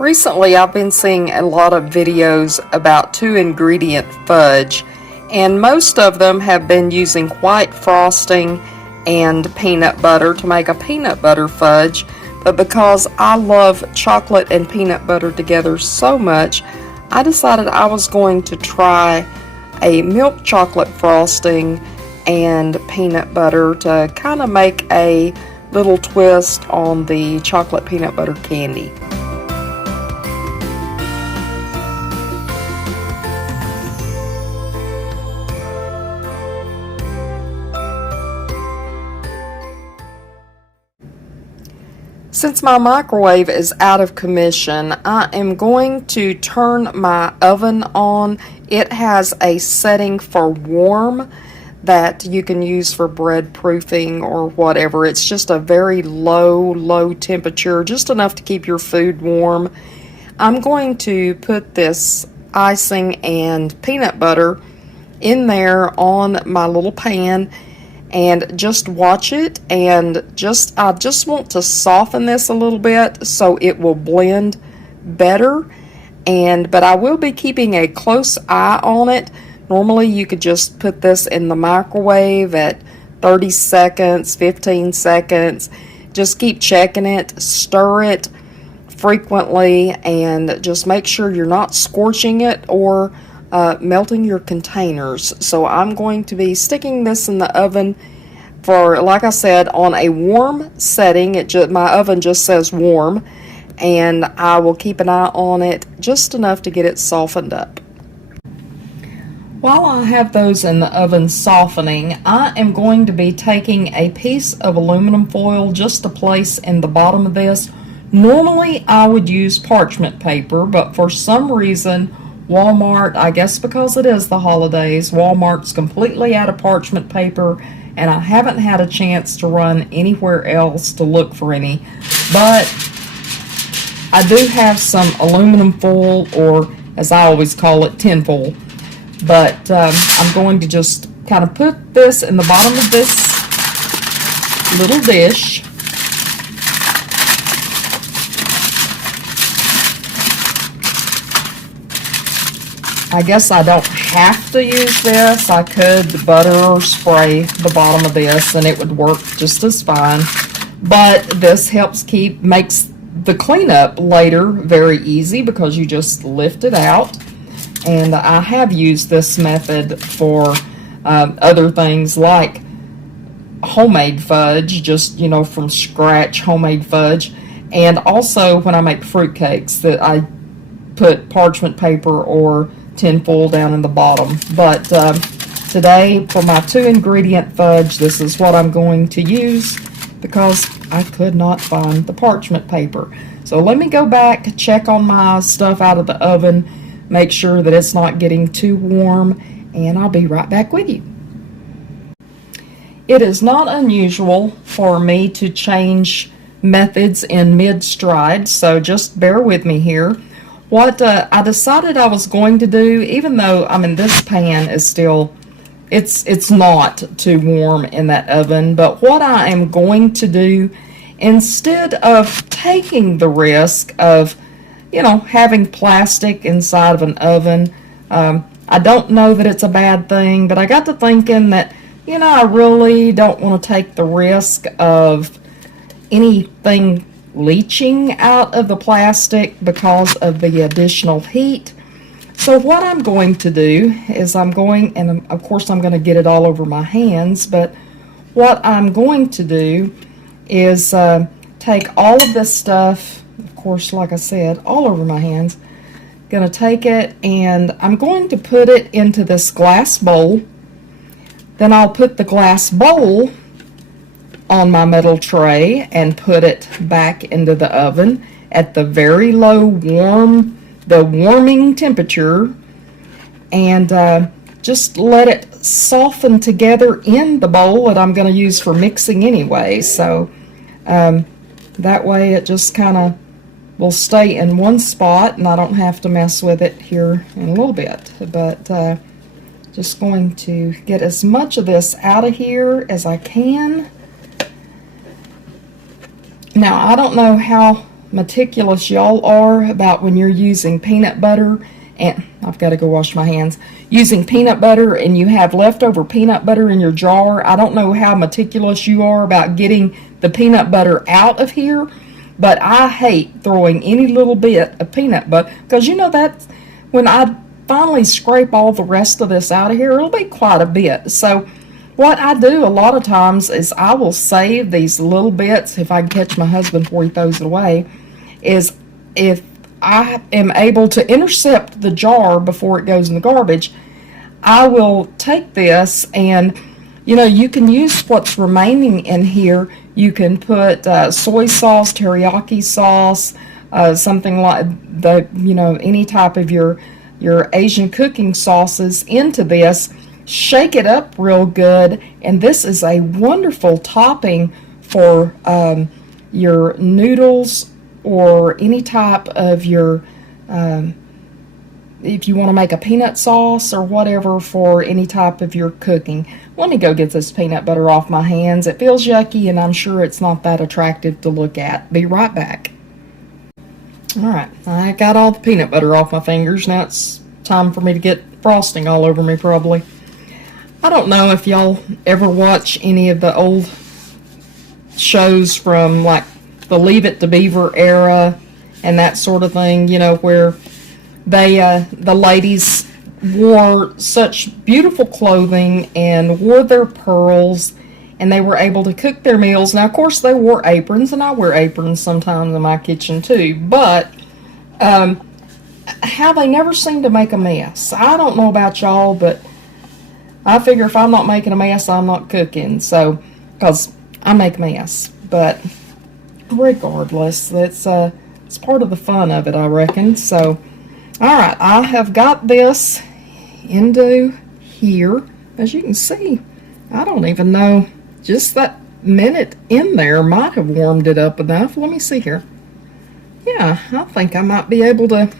Recently, I've been seeing a lot of videos about 2-ingredient fudge, and most of them have been using white frosting and peanut butter to make a peanut butter fudge. But because I love chocolate and peanut butter together so much, I decided I was going to try a milk chocolate frosting and peanut butter to kind of make a little twist on the chocolate peanut butter candy. Since my microwave is out of commission, I am going to turn my oven on. It has a setting for warm that you can use for bread proofing or whatever. It's just a very low temperature, just enough to keep your food warm. I'm going to put this icing and peanut butter in there on my little pan and just watch it, and I just want to soften this a little bit so it will blend better. But I will be keeping a close eye on it. Normally you could just put this in the microwave at 30 seconds, 15 seconds. Just keep checking it, stir it frequently, and just make sure you're not scorching it or melting your containers. So I'm going to be sticking this in the oven for, like I said, on a warm setting. My oven just says warm, and I will keep an eye on it just enough to get it softened up. While I have those in the oven softening, I am going to be taking a piece of aluminum foil just to place in the bottom of this. Normally I would use parchment paper, but for some reason Walmart, I guess because it is the holidays, Walmart's completely out of parchment paper, and I haven't had a chance to run anywhere else to look for any. But I do have some aluminum foil, or as I always call it, tin foil. But I'm going to just kind of put this in the bottom of this little dish. I guess I don't have to use this. I could butter or spray the bottom of this and it would work just as fine. But this makes the cleanup later very easy because you just lift it out. And I have used this method for other things like homemade fudge, just, from scratch homemade fudge. And also when I make fruitcakes, that I put parchment paper or tin foil down in the bottom. But today for my 2-ingredient fudge, this is what I'm going to use because I could not find the parchment paper. So let me go back, check on my stuff out of the oven, make sure that it's not getting too warm, and I'll be right back with you. It is not unusual for me to change methods in mid-stride, so just bear with me here. What I decided I was going to do, even though, this pan is still, it's not too warm in that oven, but what I am going to do, instead of taking the risk of, having plastic inside of an oven, I don't know that it's a bad thing, but I got to thinking that, I really don't want to take the risk of anything leaching out of the plastic because of the additional heat. So what I'm going to do is and of course I'm going to get it all over my hands, but what I'm going to do is take all of this stuff, of course, like I said, all over my hands. Going to take it and I'm going to put it into this glass bowl. Then I'll put the glass bowl on my metal tray and put it back into the oven at the very low warming temperature, and just let it soften together in the bowl that I'm going to use for mixing anyway. So that way it just kind of will stay in one spot and I don't have to mess with it here in a little bit. But just going to get as much of this out of here as I can. Now, I don't know how meticulous y'all are about when you're using peanut butter, and I've got to go wash my hands, using peanut butter and you have leftover peanut butter in your jar. I don't know how meticulous you are about getting the peanut butter out of here, but I hate throwing any little bit of peanut butter, because you know that when I finally scrape all the rest of this out of here, it'll be quite a bit. So what I do a lot of times is I will save these little bits, if I can catch my husband before he throws it away, is if I am able to intercept the jar before it goes in the garbage, I will take this, and you know, you can use what's remaining in here. You can put soy sauce, teriyaki sauce, something like the, you know, any type of your Asian cooking sauces into this. Shake it up real good, and this is a wonderful topping for your noodles or any type of your, if you want to make a peanut sauce or whatever for any type of your cooking. Let me go get this peanut butter off my hands. It feels yucky, and I'm sure it's not that attractive to look at. Be right back. Alright, I got all the peanut butter off my fingers. Now it's time for me to get frosting all over me, probably. I don't know if y'all ever watch any of the old shows from like the Leave It to Beaver era and that sort of thing, you know, where they the ladies wore such beautiful clothing and wore their pearls, and they were able to cook their meals. Now, of course, they wore aprons, and I wear aprons sometimes in my kitchen too, but how they never seem to make a mess. I don't know about y'all, but I figure if I'm not making a mess, I'm not cooking. So, because I make a mess. But regardless, it's part of the fun of it, I reckon. So, all right, I have got this into here. As you can see, I don't even know, just that minute in there might have warmed it up enough. Let me see here. Yeah, I think I might be able to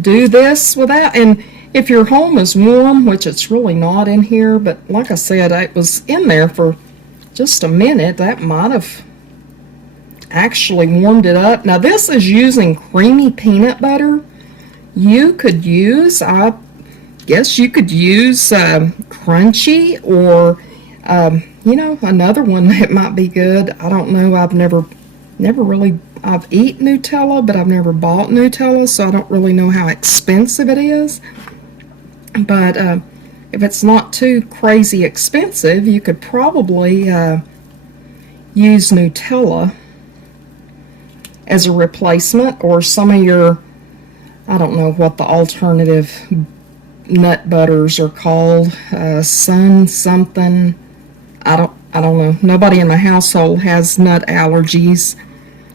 do this without, and if your home is warm, which it's really not in here, but like I said, it was in there for just a minute, that might have actually warmed it up. Now this is using creamy peanut butter. You could use, I guess you could use crunchy, or you know, another one that might be good. I don't know, I've never really, I've eaten Nutella, but I've never bought Nutella, so I don't really know how expensive it is. But if it's not too crazy expensive, you could probably use Nutella as a replacement, or some of your, I don't know what the alternative nut butters are called, sun something. I don't know. Nobody in my household has nut allergies,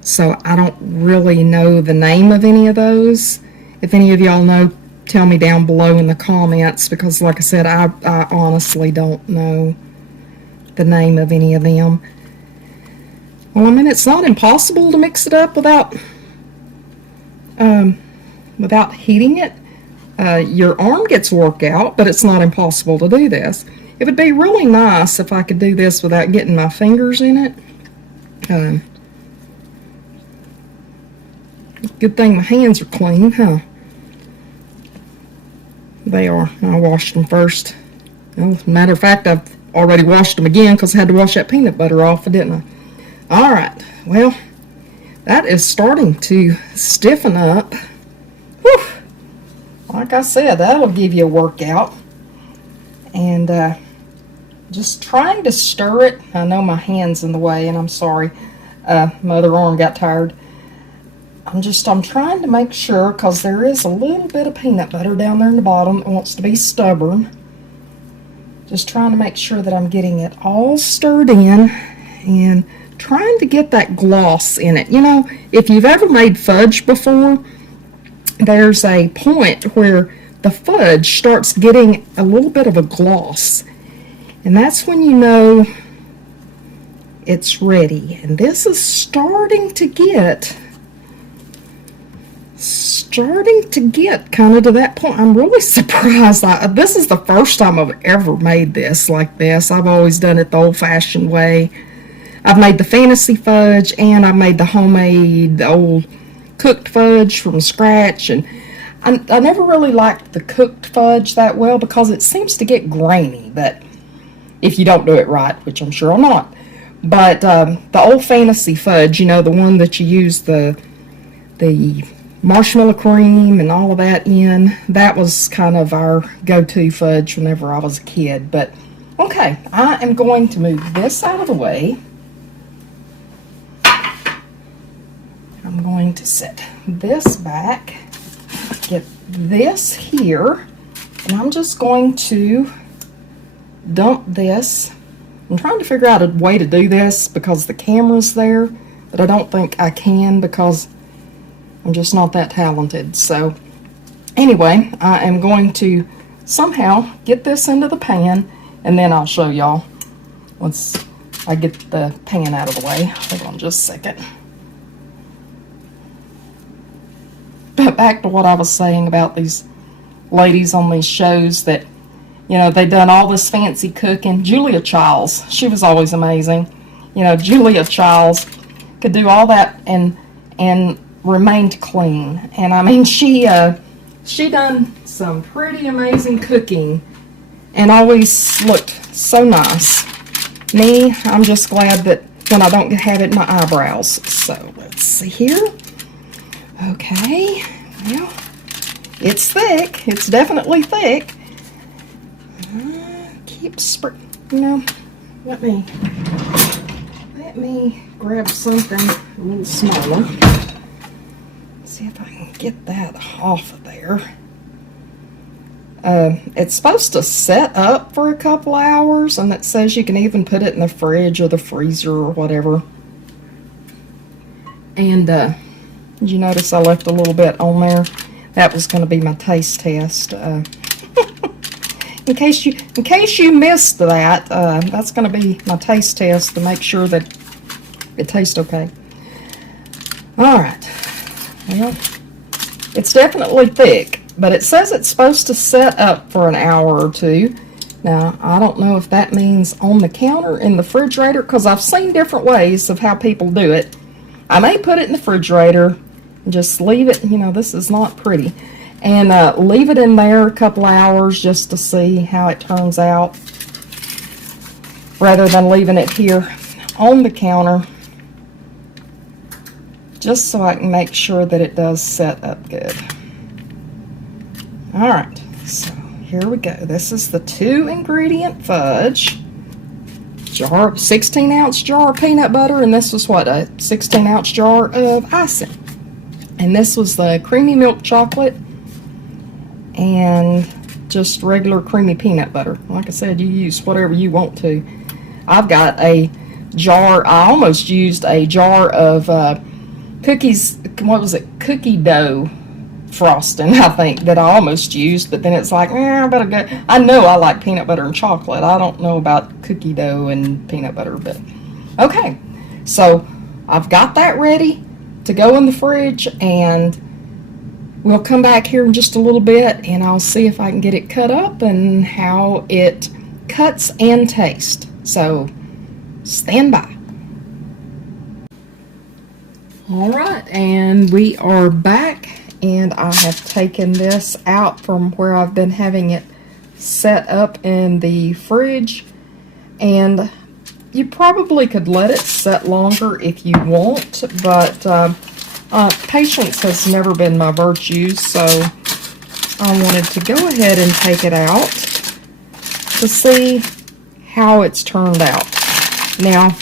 so I don't really know the name of any of those. If any of y'all know, tell me down below in the comments, because like I said, I honestly don't know the name of any of them. Well, I mean, it's not impossible to mix it up without heating it. Your arm gets worked out, but it's not impossible to do this. It would be really nice if I could do this without getting my fingers in it. Good thing my hands are clean, huh? They are. I washed them first. Well, as a matter of fact, I've already washed them again because I had to wash that peanut butter off, didn't I? Alright, well, that is starting to stiffen up. Whew. Like I said, that'll give you a workout. And just trying to stir it. I know my hand's in the way, and I'm sorry. My other arm got tired. I'm trying to make sure, because there is a little bit of peanut butter down there in the bottom that wants to be stubborn. Just trying to make sure that I'm getting it all stirred in and trying to get that gloss in it. You know, if you've ever made fudge before, there's a point where the fudge starts getting a little bit of a gloss. And that's when you know it's ready. And this is starting to get kind of to that point. I'm really surprised. This is the first time I've ever made this like this. I've always done it the old-fashioned way. I've made the fantasy fudge, and I've made the homemade, the old cooked fudge from scratch. And I never really liked the cooked fudge that well because it seems to get grainy, but if you don't do it right, which I'm sure I'm not. But the old fantasy fudge, you know, the one that you use the marshmallow cream and all of that in, that was kind of our go-to fudge whenever I was a kid. But okay, I am going to move this out of the way. I'm going to set this back, get this here, and I'm just going to dump this. I'm trying to figure out a way to do this because the camera's there, but I don't think I can because I'm just not that talented. So anyway, I am going to somehow get this into the pan, and then I'll show y'all once I get the pan out of the way. Hold on just a second. But back to what I was saying about these ladies on these shows that, you know, they done all this fancy cooking. Julia Childs, she was always amazing. You know, Julia Childs could do all that and remained clean. And I mean, she done some pretty amazing cooking and always looked so nice. Me, I'm just glad that when I don't have it in my eyebrows. So let's see here. Okay, well, it's thick. It's definitely thick. You know, let me grab something a little smaller. See if I can get that off of there. It's supposed to set up for a couple hours, and it says you can even put it in the fridge or the freezer or whatever. And did you notice I left a little bit on there? That was going to be my taste test. In case you missed that, that's going to be my taste test to make sure that it tastes okay. All right. Well, it's definitely thick, but it says it's supposed to set up for an hour or two. Now, I don't know if that means on the counter in the refrigerator, because I've seen different ways of how people do it. I may put it in the refrigerator and just leave it, you know, this is not pretty, and leave it in there a couple hours just to see how it turns out, rather than leaving it here on the counter, just so I can make sure that it does set up good. All right, so here we go. This is the 2-ingredient fudge. 16-ounce jar of peanut butter, and this was what, a 16-ounce jar of icing. And this was the creamy milk chocolate and just regular creamy peanut butter. Like I said, you use whatever you want to. I've got a jar, I almost used a jar of cookies, what was it, cookie dough frosting, I think, that I almost used, but then it's like, I better go. I know I like peanut butter and chocolate. I don't know about cookie dough and peanut butter, but okay. So I've got that ready to go in the fridge, and we'll come back here in just a little bit, and I'll see if I can get it cut up and how it cuts and tastes. So stand by. All right, and we are back, and I have taken this out from where I've been having it set up in the fridge, and you probably could let it set longer if you want, but patience has never been my virtue, so I wanted to go ahead and take it out to see how it's turned out. Now,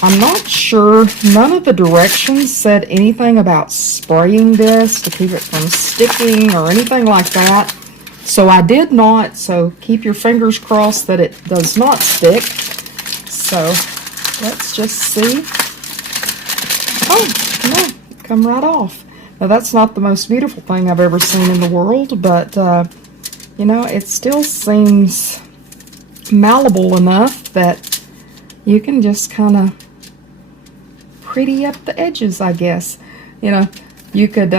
I'm not sure, none of the directions said anything about spraying this to keep it from sticking or anything like that. So I did not, so keep your fingers crossed that it does not stick. So let's just see. Oh, no, come right off. Now that's not the most beautiful thing I've ever seen in the world, but you know, it still seems malleable enough that you can just kind of pretty up the edges, I guess. You know, you could,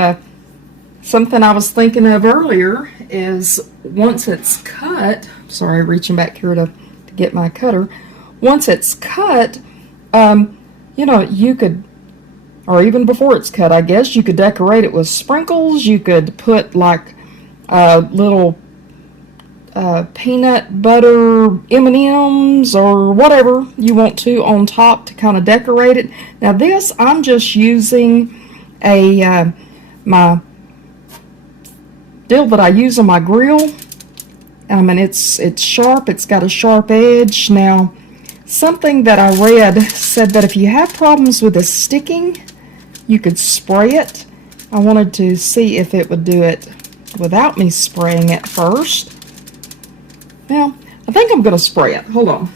something I was thinking of earlier is once it's cut, sorry, reaching back here to get my cutter. Once it's cut, You know, you could, or even before it's cut, I guess, you could decorate it with sprinkles. You could put like little peanut butter M&Ms or whatever you want to on top to kind of decorate it. Now this, I'm just using a my deal that I use on my grill. I mean, it's sharp. It's got a sharp edge. Now, something that I read said that if you have problems with the sticking, you could spray it. I wanted to see if it would do it without me spraying it first. Now, I think I'm going to spray it. Hold on.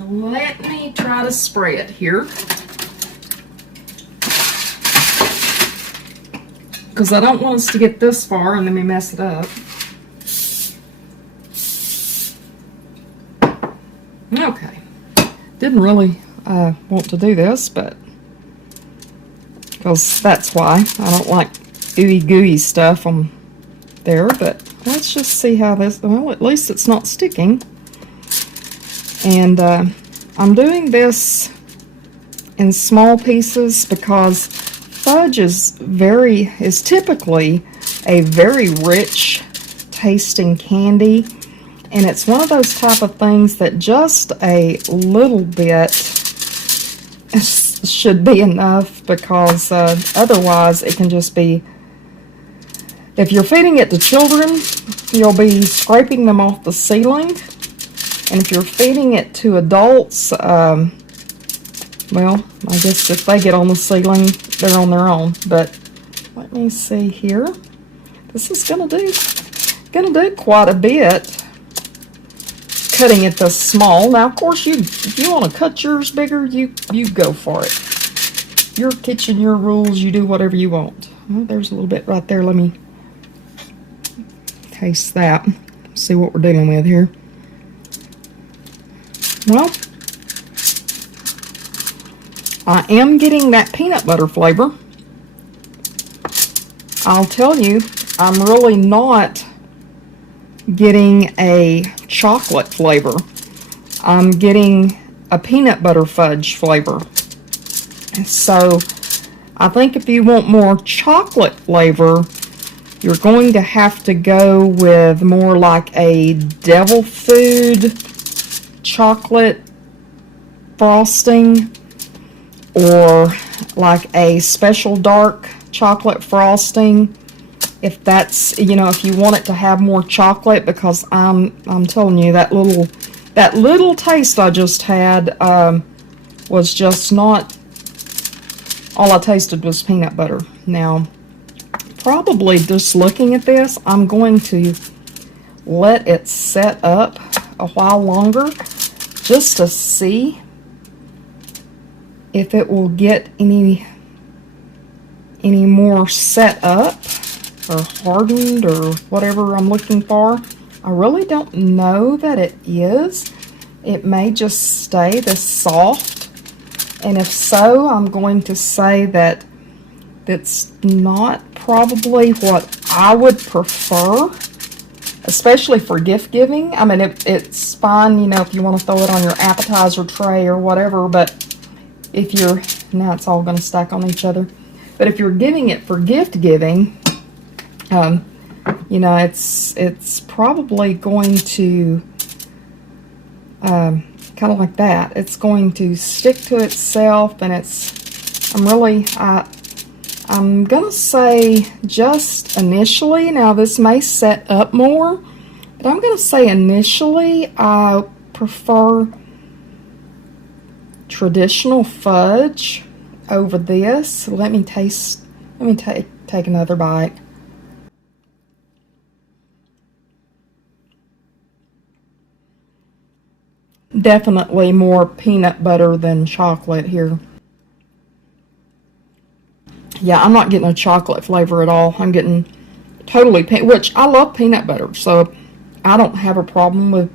Let me try to spray it here. Because I don't want us to get this far and then we mess it up. Okay. Didn't really want to do this, but because that's why I don't like ooey gooey stuff on there, but let's just see how this, well, at least it's not sticking. And I'm doing this in small pieces because fudge is typically a very rich tasting candy, and it's one of those type of things that just a little bit should be enough, because otherwise it can just be, if you're feeding it to children, you'll be scraping them off the ceiling, and if you're feeding it to adults, well, I guess if they get on the ceiling, they're on their own. But let me see here. This is gonna do quite a bit. Cutting it this small. Now, of course, if you want to cut yours bigger, you go for it. Your kitchen, your rules. You do whatever you want. Well, there's a little bit right there. Let me taste that. See what we're dealing with here. Well, I am getting that peanut butter flavor. I'll tell you, I'm really not getting a chocolate flavor. I'm getting a peanut butter fudge flavor. So I think if you want more chocolate flavor, you're going to have to go with more like a devil food chocolate frosting, or like a special dark chocolate frosting, if that's, you know, if you want it to have more chocolate, because I'm telling you, that little taste I just had was just not, all I tasted was peanut butter. Now, probably just looking at this, I'm going to let it set up a while longer just to see if it will get any more set up or hardened or whatever I'm looking for. I really don't know that it is. It may just stay this soft, and if so, I'm going to say that it's not probably what I would prefer, especially for gift giving. I mean, it's fine, you know, if you want to throw it on your appetizer tray or whatever, but if you're, now it's all going to stack on each other, but if you're giving it for gift giving, you know, it's probably going to kind of like that. It's going to stick to itself, and I'm gonna say just initially, now this may set up more, but I'm gonna say initially I prefer traditional fudge over this. Let me take another bite. Definitely more peanut butter than chocolate here. Yeah, I'm not getting a chocolate flavor at all. I'm getting totally which I love peanut butter, so I don't have a problem with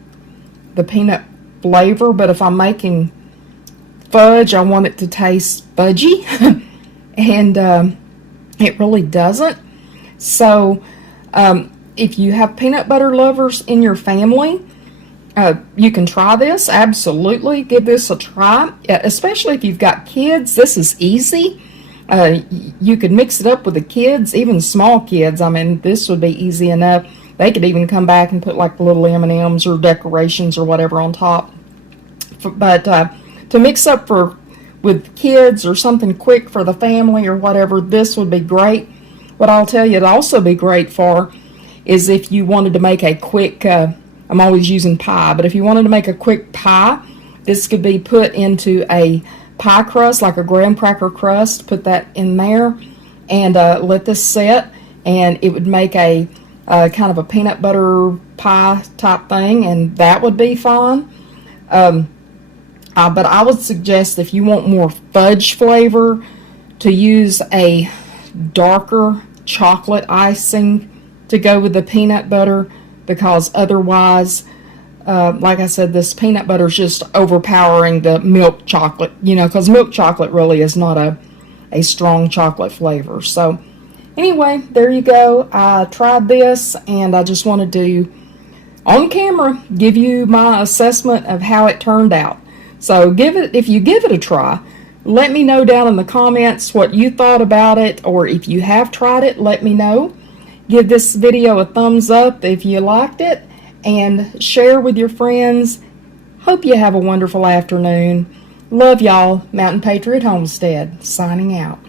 the peanut flavor, but if I'm making fudge, I want it to taste fudgy, and it really doesn't. So if you have peanut butter lovers in your family, You can try this, absolutely. Give this a try, especially if you've got kids. This is easy. You could mix it up with the kids, even small kids. I mean, this would be easy enough. They could even come back and put like little M&Ms or decorations or whatever on top. But to mix up with kids or something quick for the family or whatever, this would be great. What I'll tell you it'd also be great for is if you wanted to make a quick, I'm always using pie, but if you wanted to make a quick pie, this could be put into a pie crust, like a graham cracker crust. Put that in there and let this set, and it would make a kind of a peanut butter pie type thing, and that would be fine. But I would suggest, if you want more fudge flavor, to use a darker chocolate icing to go with the peanut butter, because otherwise, like I said, this peanut butter is just overpowering the milk chocolate, because milk chocolate really is not a strong chocolate flavor. So anyway, there you go. I tried this, and I just wanted to, on camera, give you my assessment of how it turned out. So if you give it a try, let me know down in the comments what you thought about it, or if you have tried it, let me know. Give this video a thumbs up if you liked it, and share with your friends. Hope you have a wonderful afternoon. Love y'all. Mountain Patriot Homestead, signing out.